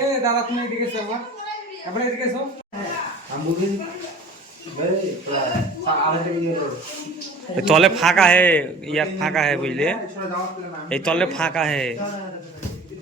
এ দাদা তুমি এদিকে এসো একবার একবার এদিকে এসো। এই তলে ফাঁকা হে ইয়ার ফাঁকা হে বুঝলে। এই তলে ফাঁকা হে।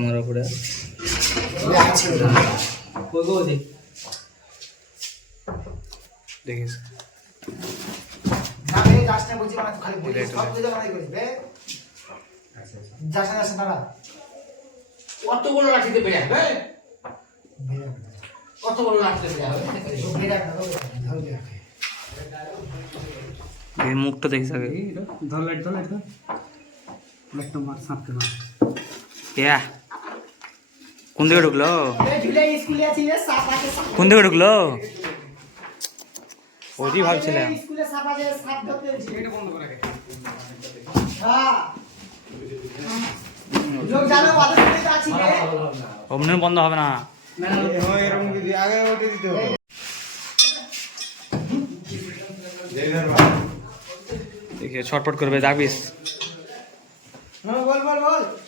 মারার পরে দেখিস লাঠিতে বেড়ে লাঠিতে বেড়ে মুখটা দেখিস আগে ধর লাইট ধর লাইট ধর। লাইটটা মার সাপকে মার কোন দিকে ঢুকলো? কোন দিকে ঢুকলো? ওইটি ভাবছিলাম। বন্ধ অমনি বন্ধ হবে না। দেখে ছটপট করবে দাবিস এদের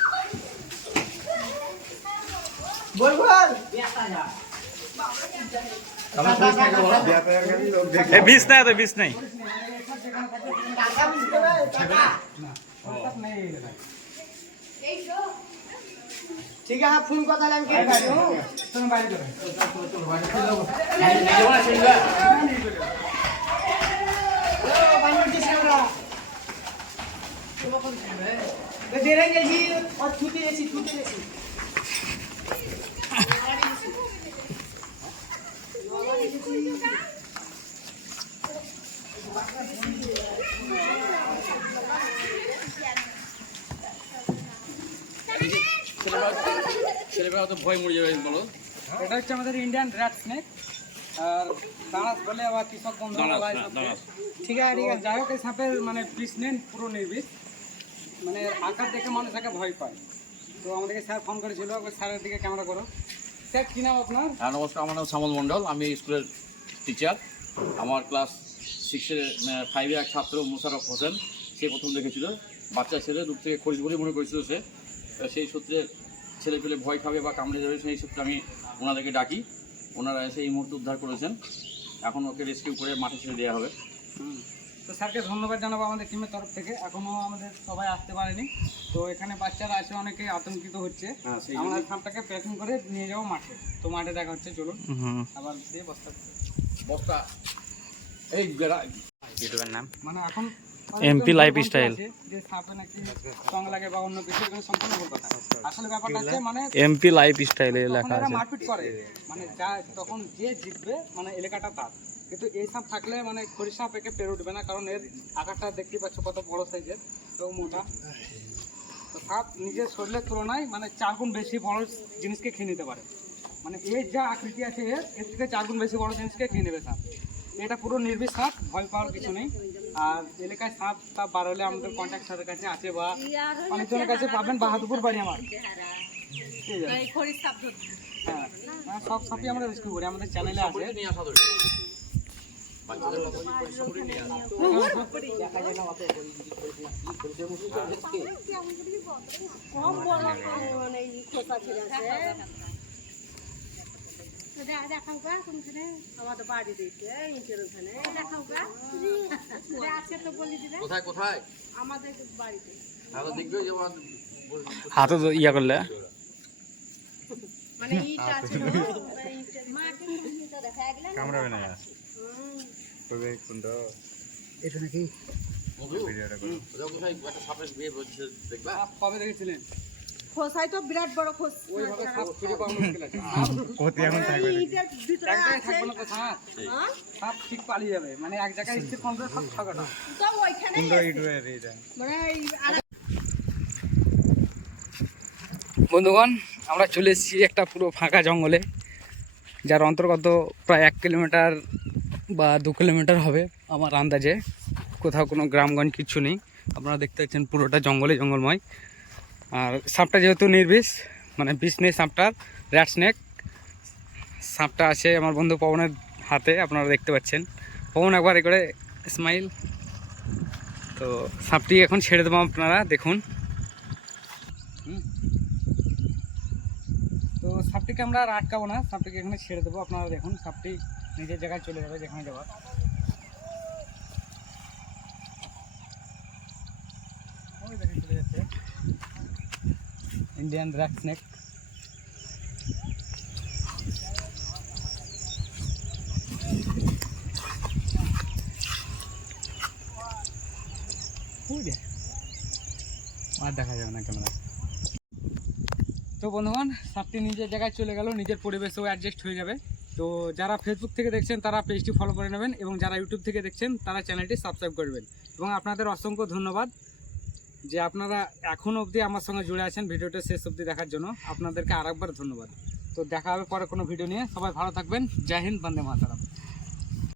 লাইটে লাইট লাইট লো লাইট লো লাইট লো তো এ বিষ নাই তো বিষ নাই ঠিক আছে ফোন কথা আমি কে তুমি বাইরে করো দেরে গেছি আর ছুটে গেছি ছুটে গেছি ছেলেবেলা তো ভয় মরে যাবে বলো। এটা হচ্ছে আমাদের ইন্ডিয়ান র্যাট স্নেক আর দাঁড়াস বলে আবার কৃষক বন্ধু হয়। ঠিক আছে ঠিক আছে। যাই হোক এই সাপের মানে বিষ নেন পুরো নির্বিষ। মানে আকার দেখে মানুষ একে ভয় পায়। তো আমাদেরকে স্যার ফোন করেছিল স্যারের দিকে ক্যামেরা করো। স্যার কী নাম আপনার? হ্যাঁ নমস্কার আমার নাম শ্যামল মণ্ডল। আমি স্কুলের টিচার আমার ক্লাস সিক্সের ফাইভে এক ছাত্র মুশারফ হোসেন। সে প্রথম দেখেছিল। বাচ্চা ছেলে দূর থেকে খরিস বলে মনে করেছিল সে। সেই সূত্রে ছেলে পেলে ভয় খাবে বা কামড়ে যাবে সেই সূত্রে আমি ওনাদেরকে ডাকি। ওনারা এসে এই মুহূর্তে উদ্ধার করেছেন। এখন ওকে রেস্কিউ করে মাঠে ছেড়ে দেওয়া হবে। তো স্যারকে ধন্যবাদ জানাব আমাদের টিমের তরফ থেকে। এখনও আমাদের সবাই আসতে পারেনি। তো এখানে বাচ্চারা আছে অনেকে আতঙ্কিত হচ্ছে। হ্যাঁ, সেই আমরা সাপটাকে প্যাকিং করে নিয়ে যাব মাঠে। তো মাঠে দেখা হচ্ছে চলুন। আবার দিয়ে বস্তা বস্তা। এই নাম মানে এখন ব্যাপারটা হচ্ছে মানে এমপি লাইফ স্টাইলে লেখা আছে। মারপিট করে। মানে যা তখন যে জিতবে মানে এলাকাটা তার। কিন্তু এই সাপ থাকলে মানে খড়ি সাপ একে পেরে উঠবে না কারণ এর আকারটা দেখতে পাচ্ছ কত বড় সাইজের তো মোটা। তো সাপ নিজের শরীরের তুলনায় মানে চার গুণ বেশি বড় জিনিসকে খেয়ে নিতে পারে। মানে এর যা আকৃতি আছে এর এর থেকে চার গুণ বেশি বড় জিনিসকে খেয়ে নেবে সাপ। এটা পুরো নির্বিষ সাপ ভয় পাওয়ার কিছু নেই। আর এলাকায় সাপ সাপ বার হলে আমাদের কন্ট্যাক্ট স্যারের কাছে আছে বা অনেকজনের কাছে পাবেন বাহাদুরপুর বাড়ি আমার। হ্যাঁ। হ্যাঁ, সব সাপই আমরা রেস্কিউ করি আমাদের চ্যানেলে আছে। নিয়ে আসা দরকার বাচ্চাদের মতো পরিশ্রম করে নিয়ে আসা কম বড় মানে ই খোসা ছিল দেখাও গা কোনখানে আমাদের বাড়ি দিয়েছে ইটের ওখানে। দেখাও গা। আছে তো বলি দিবে কোথায় কোথায়? আমাদের বাড়িতে। দেখবে যে আমার হাতে তো ইয়া করলে। মানে ইট আছে না, ইটের মাটি তো দেখা গেলে। কামড়াবে না মধু ওটা কোথায় একটা সাপের বিয়ে বলছে দেখবা? কবে দেখেছিলেন? খোসাই তো বিরাট বড় খোস খুঁজে পাওয়া মুশকিল আছে। ইটের ভিতরে আছে থাকবে না তো হ্যাঁ? সাপ ঠিক পালিয়ে যাবে। মানে এক জায়গায় স্থির কমবে সব থাকবে তো ওইখানে মানে বন্ধুগণ আমরা চলে এসেছি একটা পুরো ফাঁকা জঙ্গলে যার অন্তর্গত প্রায় এক কিলোমিটার বা দু কিলোমিটার হবে আমার আন্দাজে। কোথাও কোনো গ্রামগঞ্জ কিছু নেই। আপনারা দেখতে পাচ্ছেন পুরোটা জঙ্গলে জঙ্গলময়। আর সাপটা যেহেতু নির্বিষ মানে বিষ নেই সাপটার র্যাট স্নেক সাপটা আছে আমার বন্ধু পবনের হাতে, আপনারা দেখতে পাচ্ছেন। পবন একবার এ করে স্মাইল তো সাপটি এখন ছেড়ে দেবো আপনারা, দেখুন। তো সাপটিকে আমরা আর আটকাবো না, সাপটিকে এখানে ছেড়ে দেবো। আপনারা দেখুন, সাপটি নিজের জায়গায় চলে যাবে যেখানে যাওয়ার। ওই দেখে চলে যাচ্ছে। ইন্ডিয়ান ব্ল্যাক স্নেক আর দেখা যাবে না ক্যামেরা। তো বন্ধুগণ, সাপটি নিজের জায়গায় চলে গেল, নিজের পরিবেশেও অ্যাডজাস্ট হয়ে যাবে। তো যারা ফেসবুক থেকে দেখছেন, তারা পেজটি ফলো করে নেবেন এবং যারা ইউটিউব থেকে দেখছেন, তারা চ্যানেলটি সাবস্ক্রাইব করবেন এবং আপনাদের অসংখ্য ধন্যবাদ। যে আপনারা এখন অবধি আমার সঙ্গে জুড়ে আছেন ভিডিওটা শেষ অবধি দেখার জন্য। আপনাদেরকে আরেকবার ধন্যবাদ। তো দেখা হবে পরে কোনো ভিডিও নিয়ে। সবাই ভালো থাকবেন। জয় হিন্দ, বন্দে মাতারাম।